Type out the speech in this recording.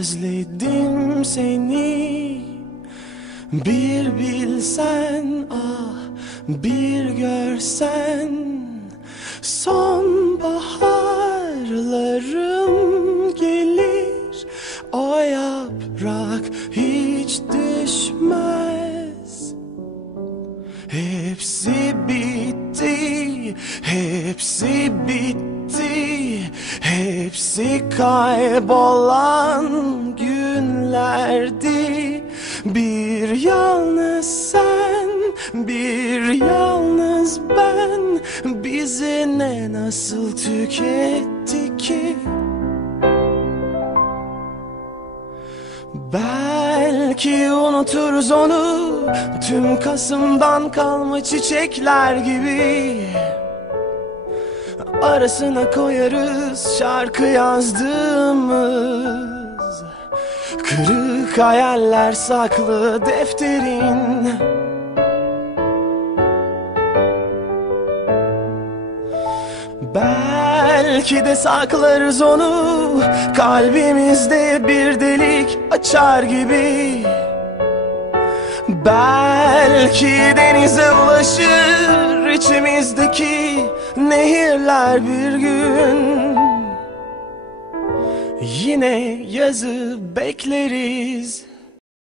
özledim seni. Bir bilsen ah bir görsen. Sonbaharlarım gelir. O yaprak hiç düşmez. Hepsi bitti, hepsi bitti Hepsi kaybolan günlerdi. Bir yalnız sen, bir yalnız ben. Bizi ne nasıl tüketti ki? Belki unuturuz onu. Tüm Kasım'dan kalma çiçekler gibi Arasına koyarız şarkı yazdığımız. Kırık hayaller saklı defterin. Belki de saklarız onu Kalbimizde bir delik açar gibi. Belki denize ulaşır içimizdeki nehirler bir gün. Yine yazı bekleriz